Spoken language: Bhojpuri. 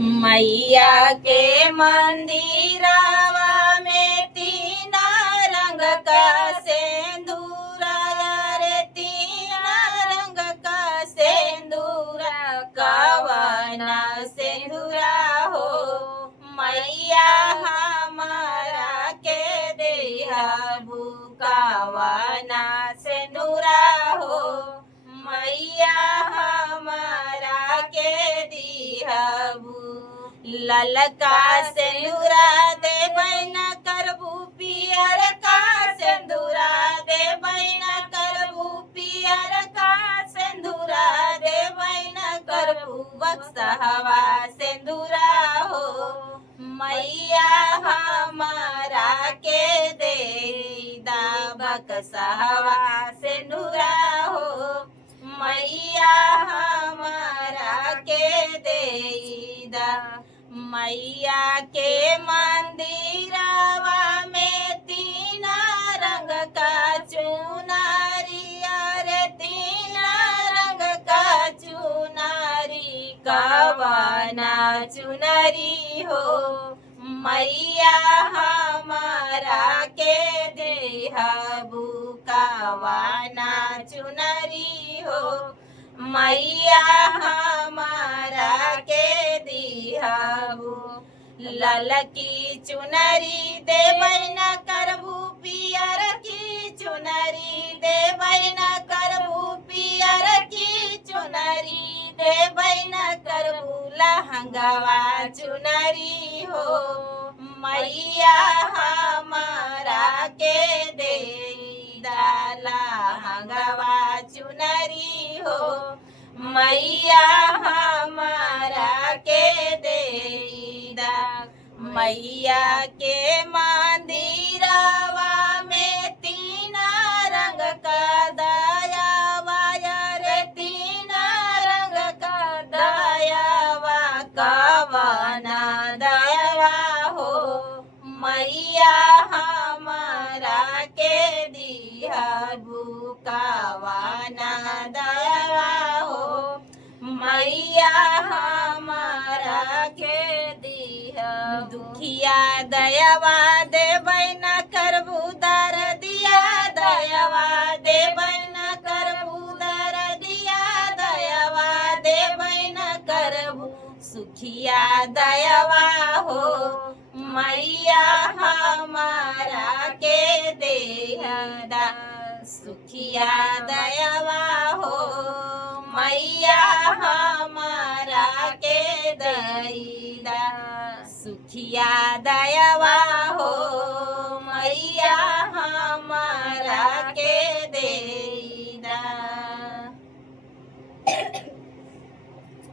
मैया के मंदिरवा में तीन रंग का सिंदूरा रे तीन रंग का सिंदूरा कवना सिंदूरा हो मैया हमारा के देहबू कवना सिंदूरा हो मैया हमारा के दिहबू ललका सिंदूरा देबै न करबू पियर का सिंदूरा देबै न करबू पियर का सिंदूरा देबै न करबू बक्सहवा सिंदूरा हो मैया हमारा के दे दा बक्सहवा सिंदूरा हो मैया हमारा के दे दा मैया के मंदिरवा में तीन रंग का चुनरिया रे तीन रंग का चुनरी कवना चुनरी हो मैया हमारा के देहबू कवना चुनरी हो मैया हमारा के दिहबू ललकी चुनरी देबै न करबू पियर की चुनरी देबै न करबू पियर की चुनरी देबै न करबू लहंगवा चुनरी हो मैया हमारा के दे लहंगवा चुनरी हो मैया हमारा के दे मैया के मंदिरवा में तीन रंग का दयावा रे तीन रंग का दयावा कवना दयावा हो मैया हमारा के दिहबू कवना दयावा हो मैया हमारा के दुखिया दयावा देबै न करबू दर्दिया दयावा देबै न करबू दर्दिया दयावा देबै न करबू सुखिया दयावा हो मैया हमारा के देहदा सुखिया दयावा हो मैया हमारा के दैदा सुखिया दयावा